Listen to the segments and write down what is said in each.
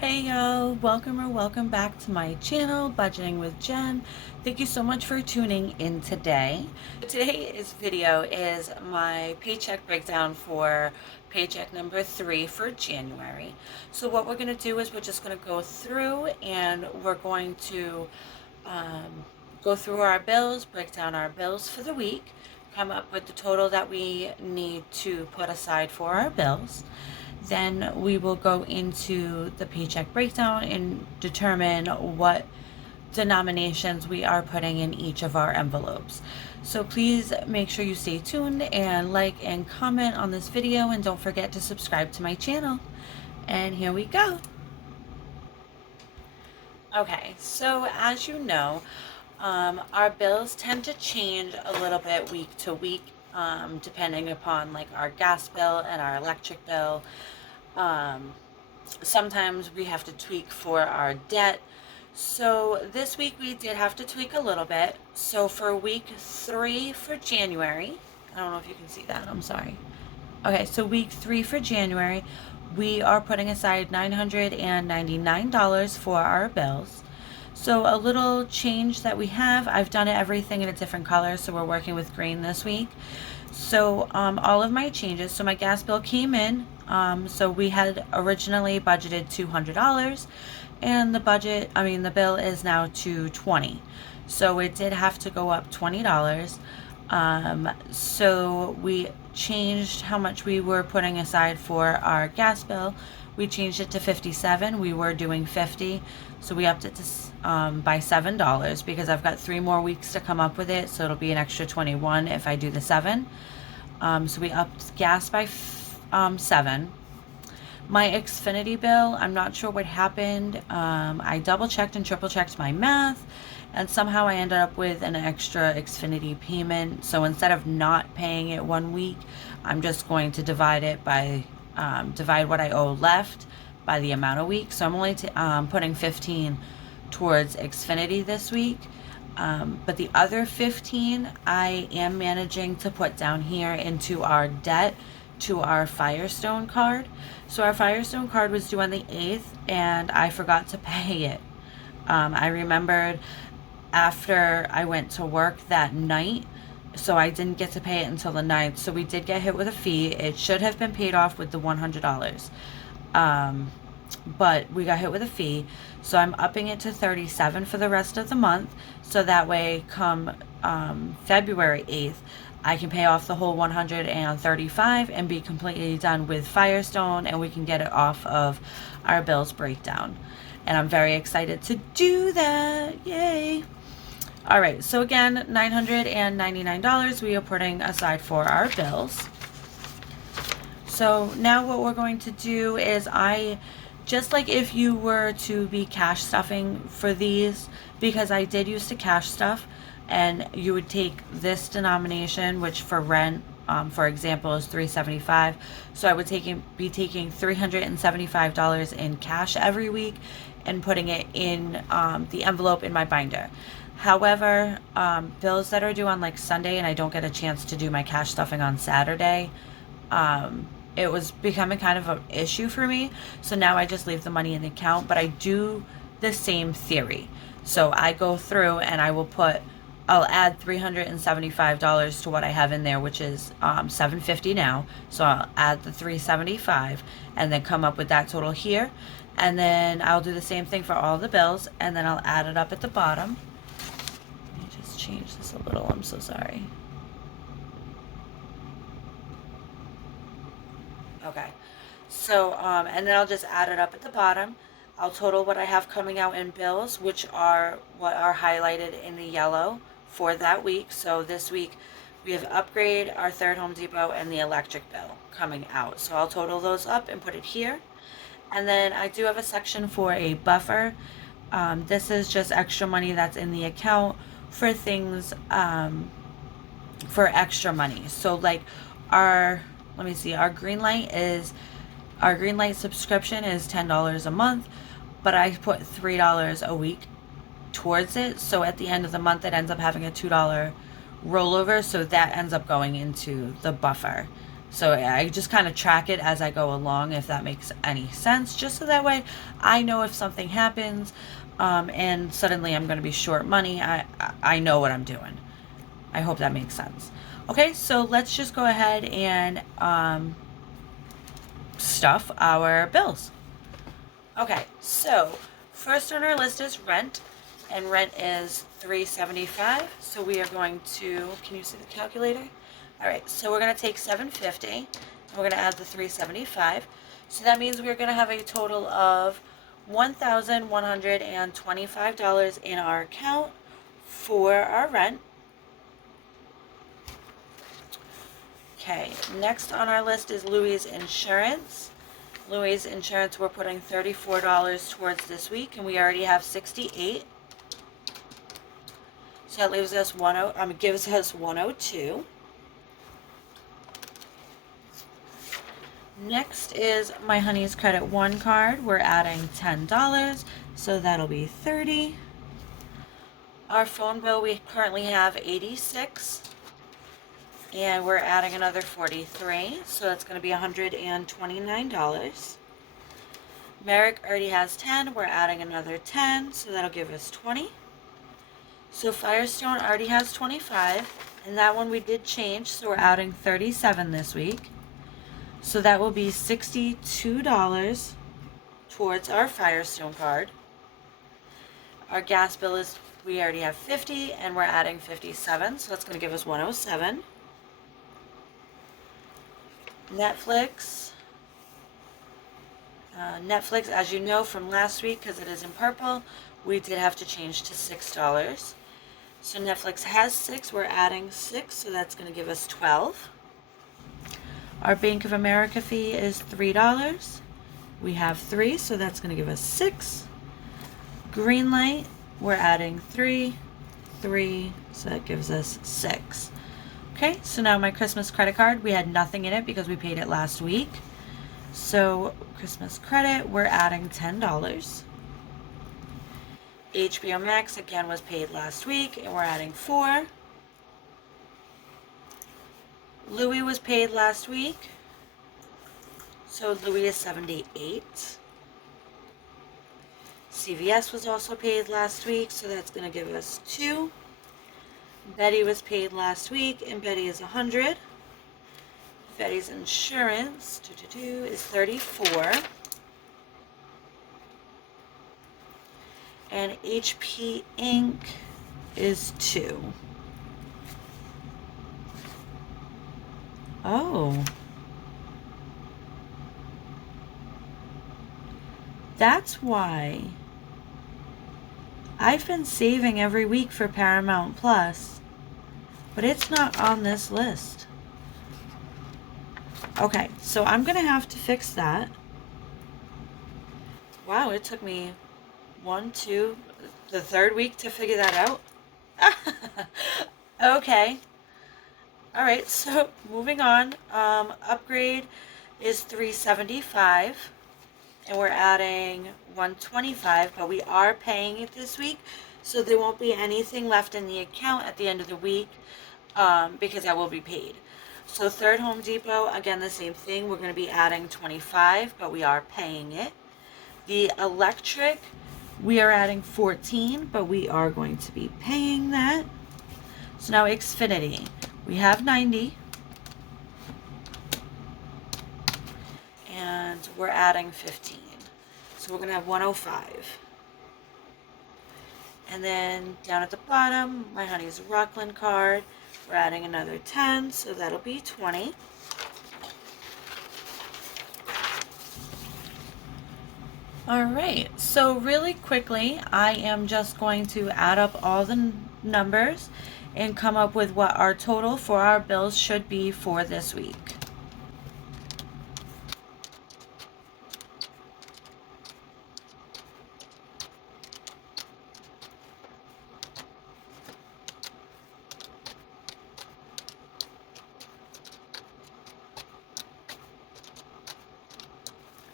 Hey yo, welcome back to my channel, Budgeting with Jen. Thank you so much for tuning in today. Today's video is my paycheck breakdown for paycheck number 3 for January. So what we're going to do is we're just going to go through and we're going to go through our bills, break down our bills for the week, come up with the total that we need to put aside for our bills. Then we will go into the paycheck breakdown and determine what denominations we are putting in each of our envelopes. So please make sure you stay tuned and like and comment on this video, and don't forget to subscribe to my channel. And here we go. Okay, so as you know, our bills tend to change a little bit week to week, depending upon like our gas bill and our electric bill. Sometimes we have to tweak for our debt. So this week we did have to tweak a little bit. So for week 3 for January, I don't know if you can see that, I'm sorry. Okay, so week 3 for January, we are putting aside $999 for our bills. So a little change that we have, I've done everything in a different color, so we're working with green this week. So all of my changes, so my gas bill came in, so we had originally budgeted $200, and the bill is now $220. So it did have to go up $20. So we changed how much we were putting aside for our gas bill. We changed it to $57. We were doing $50, so we upped it to by $7 because I've got 3 more weeks to come up with it, so it'll be an extra $21 if I do the 7. So we upped gas by 7. My Xfinity bill, I'm not sure what happened. I double checked and triple checked my math, and somehow I ended up with an extra Xfinity payment. So instead of not paying it 1 week, I'm just going to divide it by divide what I owe left by the amount of weeks. So I'm only putting 15 towards Xfinity this week. But the other 15 I am managing to put down here into our debt to our Firestone card. So our Firestone card was due on the 8th and I forgot to pay it. I remembered after I went to work that night, so I didn't get to pay it until the 9th. So we did get hit with a fee. It should have been paid off with the $100. But we got hit with a fee, so I'm upping it to $37 for the rest of the month, so that way come February 8th I can pay off the whole $135 and be completely done with Firestone, and we can get it off of our bills breakdown. And I'm very excited to do that. Yay. All right, so again, $999 we are putting aside for our bills. So now what we're going to do is just like if you were to be cash stuffing for these, because I did used to cash stuff, and you would take this denomination, which for rent, for example, is $375. So I would be taking $375 in cash every week and putting it in the envelope in my binder. However, bills that are due on like Sunday and I don't get a chance to do my cash stuffing on Saturday, it was becoming kind of an issue for me. So now I just leave the money in the account, but I do the same theory. So I go through and I'll add $375 to what I have in there, which is $750 now. So I'll add the $375 and then come up with that total here. And then I'll do the same thing for all the bills, and then I'll add it up at the bottom. Let me just change this a little, I'm so sorry. Okay, so and then I'll just add it up at the bottom. I'll total what I have coming out in bills, which are what are highlighted in the yellow for that week. So this week we have upgrade, our third Home Depot, and the electric bill coming out. So I'll total those up and put it here. And then I do have a section for a buffer. This is just extra money that's in the account for things, for extra money. So like our green light subscription is $10 a month, but I put $3 a week towards it. So at the end of the month, it ends up having a $2 rollover. So that ends up going into the buffer. So I just kind of track it as I go along, if that makes any sense, just so that way I know if something happens and suddenly I'm going to be short money, I know what I'm doing. I hope that makes sense. Okay, so let's just go ahead and stuff our bills. Okay, so first on our list is rent, and rent is $375. So we are going to, can you see the calculator? All right, so we're going to take $750 and we're going to add the $375. So that means we're going to have a total of $1,125 in our account for our rent. Okay, next on our list is Louie's insurance. Louie's insurance, we're putting $34 towards this week, and we already have $68. So that leaves us gives us $102. Next is my Honey's Credit One card. We're adding $10, so that'll be $30. Our phone bill, we currently have $86. And we're adding another $43, so that's going to be $129. Merrick already has 10, we're adding another 10, so that'll give us 20. So Firestone already has 25, and that one we did change, so we're adding 37 this week. So that will be $62 towards our Firestone card. Our gas bill is, we already have 50, and we're adding 57, so that's going to give us 107. Netflix, as you know from last week, because it is in purple, we did have to change to $6. So Netflix has 6, we're adding 6, so that's going to give us 12. Our Bank of America fee is $3. We have 3, so that's going to give us 6. Greenlight, we're adding 3, so that gives us 6. Okay, so now my Christmas credit card, we had nothing in it because we paid it last week. So Christmas credit, we're adding $10. HBO Max, again, was paid last week, and we're adding 4. Louis was paid last week, so Louis is 78. CVS was also paid last week, so that's going to give us 2. Betty was paid last week, and Betty is 100. Betty's insurance is 34. And HP Inc. is 2. Oh. That's why I've been saving every week for Paramount Plus, but it's not on this list. Okay, so I'm going to have to fix that. Wow, it took me the third week to figure that out. Okay. All right, so moving on. Upgrade is $375, and we're adding $125, but we are paying it this week, so there won't be anything left in the account at the end of the week because that will be paid. So third Home Depot, again, the same thing. We're going to be adding $25, but we are paying it. The electric, we are adding $14, but we are going to be paying that. So now Xfinity, we have $90, and we're adding $15. So we're going to have $105. And then down at the bottom, my Honey's Rockland card, we're adding another 10, so that'll be 20. All right, so really quickly, I am just going to add up all the numbers and come up with what our total for our bills should be for this week.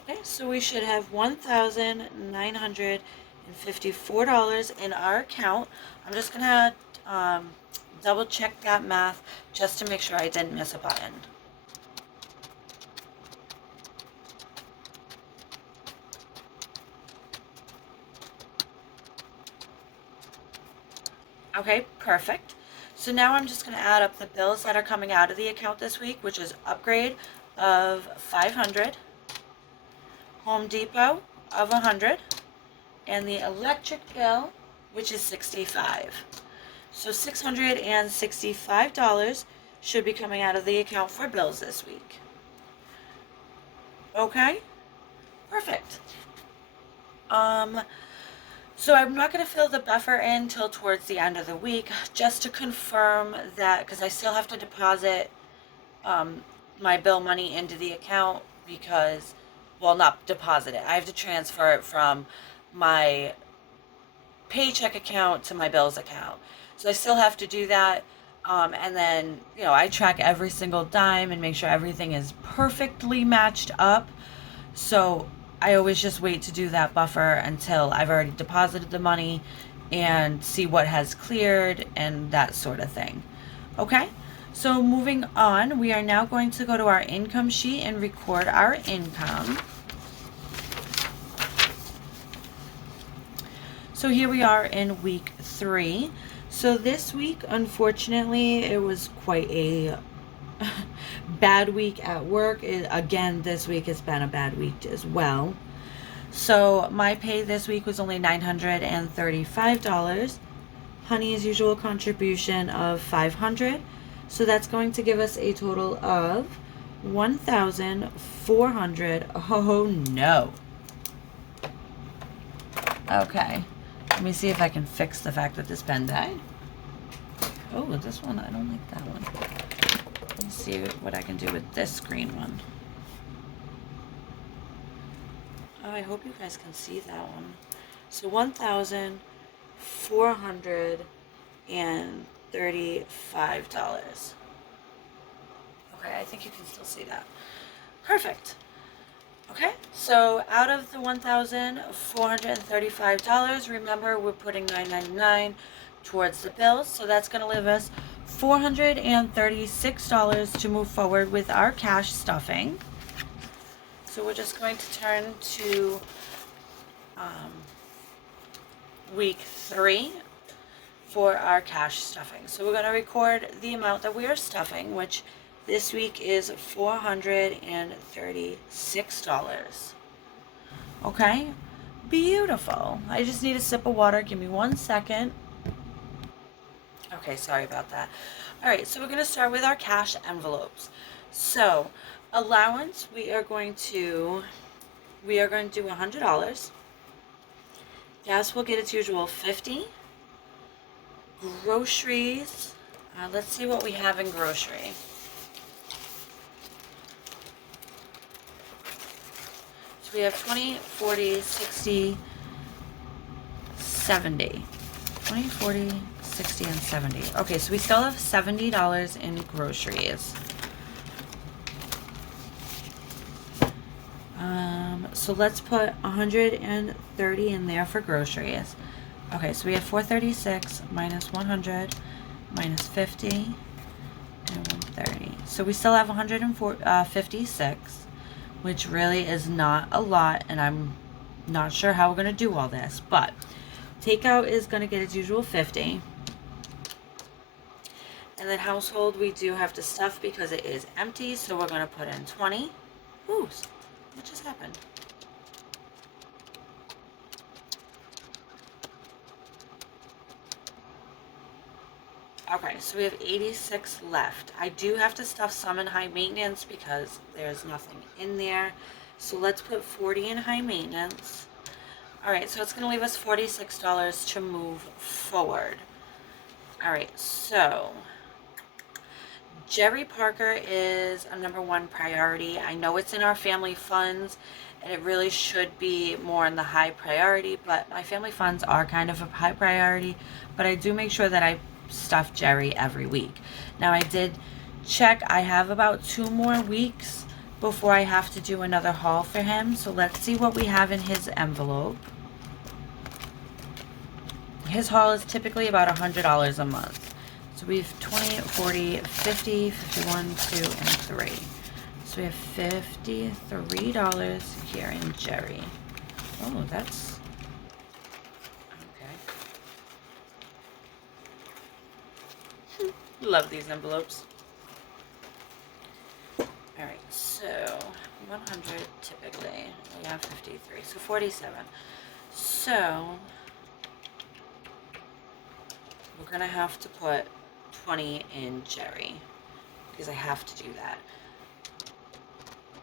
Okay, so we should have $1,954 in our account. I'm just gonna double check that math just to make sure I didn't miss a button. Okay, perfect. So now I'm just going to add up the bills that are coming out of the account this week, which is upgrade of 500, Home Depot of 100, and the electric bill, which is 65. So $665 should be coming out of the account for bills this week. Okay, perfect. So I'm not going to fill the buffer in till towards the end of the week, just to confirm that, because I still have to deposit my bill money into the account because, well, not deposit it. I have to transfer it from my Paycheck account to my bills account. So I still have to do that. And then, I track every single dime and make sure everything is perfectly matched up. So I always just wait to do that buffer until I've already deposited the money and see what has cleared and that sort of thing. Okay, so moving on, we are now going to go to our income sheet and record our income. So here we are in week 3. So this week, unfortunately, it was quite a bad week at work. Again, this week has been a bad week as well. So my pay this week was only $935. Honey's usual contribution of $500. So that's going to give us a total of $1,400. Oh no. Okay. Let me see if I can fix the fact that this pen died. Oh, this one, I don't like that one. Let's see what I can do with this green one. Oh, I hope you guys can see that one. So $1,435. Okay, I think you can still see that. Perfect. Okay, so out of the $1,435, remember we're putting $9.99 towards the bills, so that's going to leave us $436 to move forward with our cash stuffing. So we're just going to turn to week 3 for our cash stuffing. So we're going to record the amount that we are stuffing, which this week is $436. Okay, beautiful. I just need a sip of water. Give me 1 second. Okay, sorry about that. All right, so we're going to start with our cash envelopes. So allowance, we are going to do $100. Gas will get its usual $50. Groceries, let's see what we have in grocery. So we have 20, 40, 60, 70. 20, 40, 60, and 70. Okay, so we still have $70 in groceries. So let's put 130 in there for groceries. Okay, so we have 436 minus 100 minus 50 and 130. So we still have 156, which really is not a lot, and I'm not sure how we're going to do all this, but takeout is going to get its usual 50. And then household, we do have to stuff because it is empty, so we're going to put in 20. Ooh, what just happened? Okay, so we have 86 left. I do have to stuff some in high maintenance because there's nothing in there. So let's put 40 in high maintenance. Alright, so it's going to leave us $46 to move forward. Alright, so Jerry Parker is a #1 priority. I know it's in our family funds, and it really should be more in the high priority, but my family funds are kind of a high priority, but I do make sure that I stuff Jerry every week. Now I did check, I have about 2 more weeks before I have to do another haul for him, so let's see what we have in his envelope. His haul is typically about $100 a month. So we have 20, 40, 50, 51, 2, and 3. So we have $53 here in Jerry. Oh, that's okay. Love these envelopes. Alright, so 100 typically. We have 53, so 47. So we're going to have to put 20 in Jerry because I have to do that.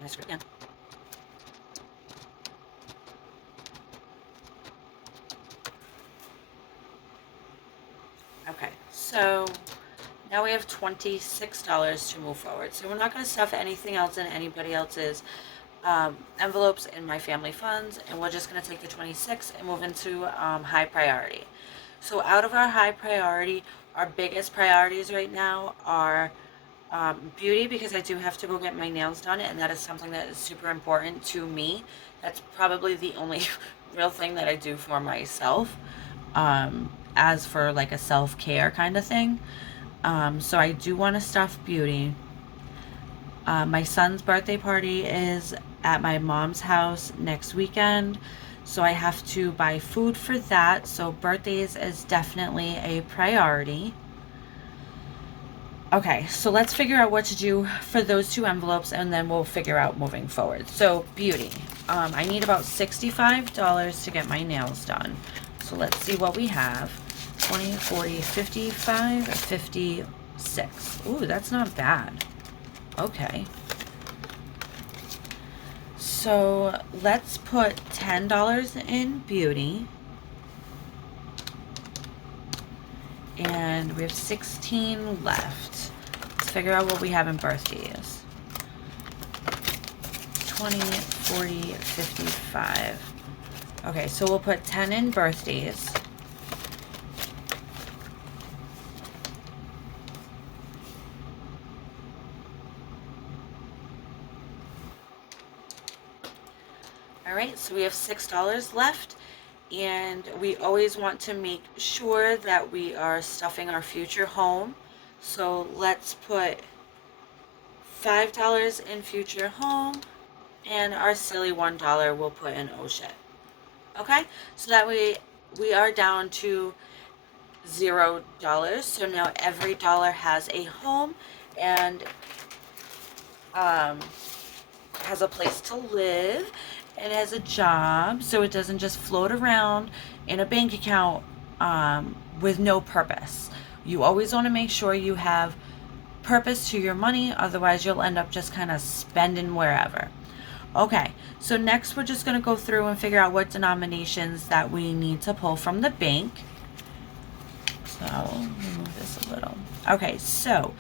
Let's again. Okay, so now we have $26 to move forward. So we're not going to stuff anything else in anybody else's envelopes in my family funds, and we're just going to take the 26 and move into high priority. So out of our high priority, our biggest priorities right now are beauty, because I do have to go get my nails done, and that is something that is super important to me. That's probably the only real thing that I do for myself, as for like a self-care kind of thing. So I do want to stuff beauty. My son's birthday party is at my mom's house next weekend, so I have to buy food for that. So birthdays is definitely a priority. Okay, so let's figure out what to do for those two envelopes, and then we'll figure out moving forward. So beauty, I need about $65 to get my nails done. So let's see what we have. 20, 40, 55, 56. Ooh, that's not bad. Okay. So let's put $10 in beauty. And we have 16 left. Let's figure out what we have in birthdays. 20, 40, 55. Okay, so we'll put 10 in birthdays. Alright, so we have $6 left, and we always want to make sure that we are stuffing our future home. So let's put $5 in future home, and our silly $1 we'll put in oh shit. Okay, so that way we are down to $0. So now every dollar has a home and has a place to live. It has a job, so it doesn't just float around in a bank account with no purpose. You always want to make sure you have purpose to your money, otherwise you'll end up just kind of spending wherever. Okay, so next we're just going to go through and figure out what denominations that we need to pull from the bank. So I'll remove this a little. Okay, so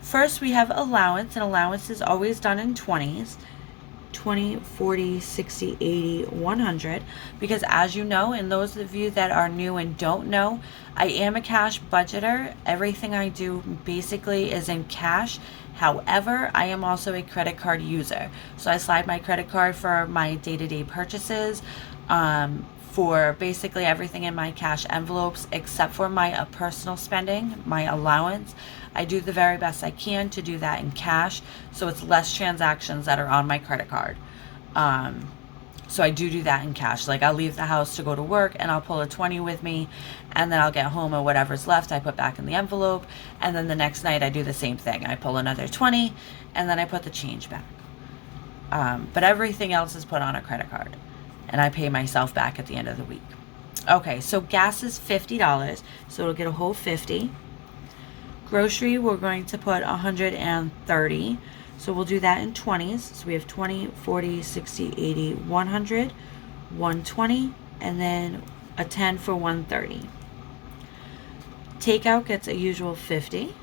first we have allowance, and allowance is always done in 20s. 20, 40, 60, 80, 100, because as you know, and those of you that are new and don't know, I am a cash budgeter. Everything I do basically is in cash. However, I am also a credit card user, so I slide my credit card for my day-to-day purchases, for basically everything in my cash envelopes except for my personal spending, my allowance. I do the very best I can to do that in cash, so it's less transactions that are on my credit card. So I do that in cash. Like, I'll leave the house to go to work and I'll pull a 20 with me, and then I'll get home and whatever's left I put back in the envelope, and then the next night I do the same thing. I pull another 20 and then I put the change back. But everything else is put on a credit card, and I pay myself back at the end of the week. Okay, so gas is $50, so it'll get a whole 50. Grocery, we're going to put 130, so we'll do that in 20s. So we have 20, 40, 60, 80, 100, 120, and then a 10 for 130. Takeout gets a usual 50.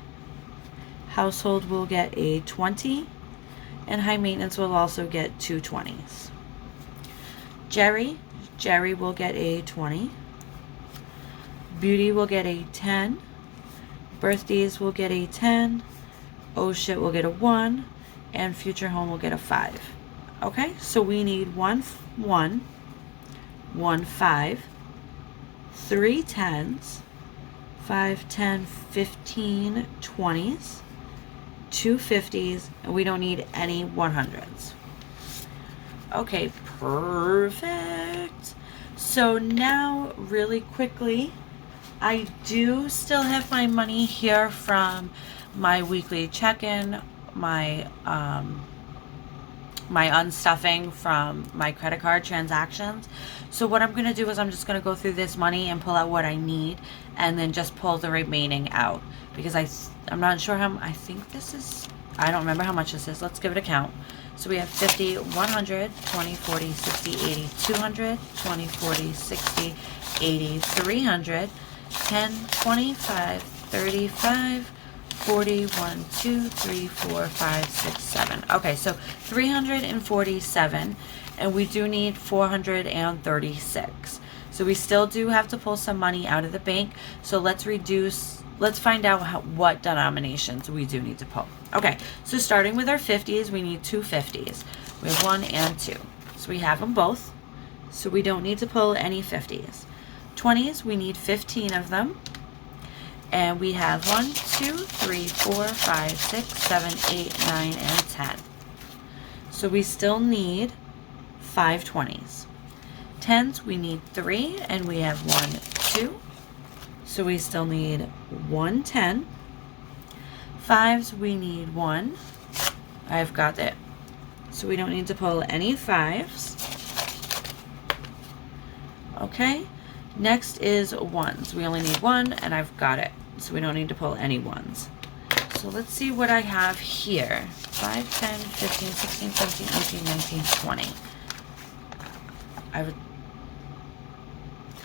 Household will get a 20, and high maintenance will also get 2 20s. Jerry will get a 20. Beauty will get a 10. Birthdays will get a 10. Oh shit will get a 1. And future home will get a 5. Okay, so we need 1 1, 1 5, 3 10s, 5, 10, 15 20s, 2 50s, and we don't need any 100s. Okay, perfect. So now, really quickly, I do still have my money here from my weekly check-in, my my unstuffing from my credit card transactions. So what I'm going to do is I'm just going to go through this money and pull out what I need, and then just pull the remaining out, because I'm not sure how, I think this is, I don't remember how much this is. Let's give it a count. So we have 50, 100, 20, 40, 60, 80, 200, 20, 40, 60, 80, 300, 10, 25, 35, 40, 1, 2, 3, 4, 5, 6, 7. Okay, so 347, and we do need 436. So we still do have to pull some money out of the bank. So let's find out what denominations we do need to pull. Okay, so starting with our 50s, we need two 50s. We have 1 and 2. So we have them both. So we don't need to pull any 50s. 20s, we need 15 of them. And we have 1, 2, 3, 4, 5, 6, 7, 8, 9, and 10. So we still need 5 20s. 10s, we need 3, and we have 1, 2. So we still need 1 10. 5s, we need 1. I've got it. So we don't need to pull any 5s. Okay. Next is 1s. We only need 1, and I've got it. So we don't need to pull any 1s. So let's see what I have here. 5, 10, 15, 16, 17, 18, 19, 20.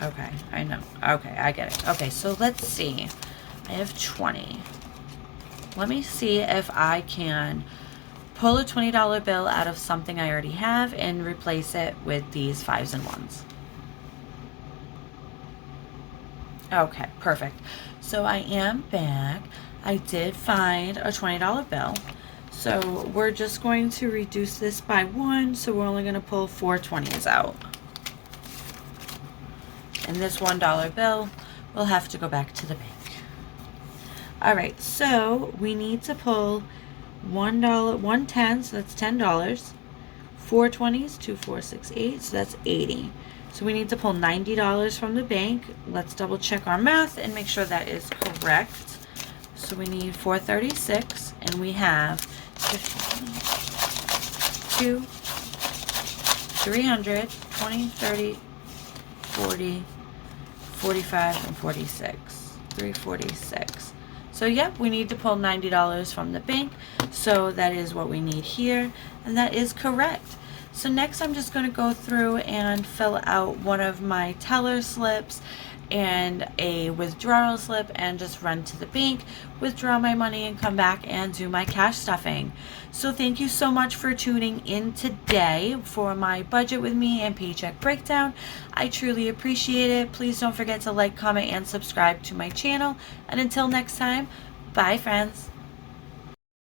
Okay, I know. Okay, I get it. Okay, so let's see. I have 20. Let me see if I can pull a $20 bill out of something I already have and replace it with these 5s and 1s. Okay, perfect. So I am back. I did find a $20 bill. So we're just going to reduce this by 1. So we're only going to pull 4 20s out. And this $1 bill will have to go back to the bank. All right, so we need to pull $1, 1 10, so that's $10. 4 20s, 2, 4, 6, 8, so that's 80. So we need to pull $90 from the bank. Let's double check our math and make sure that is correct. So we need 436, and we have 50, 2, 300, 20, 30, 40, 45, and 46. 346. So yep, we need to pull $90 from the bank. So that is what we need here, and that is correct. So next I'm just going to go through and fill out one of my teller slips and a withdrawal slip and just run to the bank, withdraw my money, and come back and do my cash stuffing. So thank you so much for tuning in today for my budget with me and paycheck breakdown. I truly appreciate it. Please don't forget to like, comment, and subscribe to my channel. And until next time, bye friends.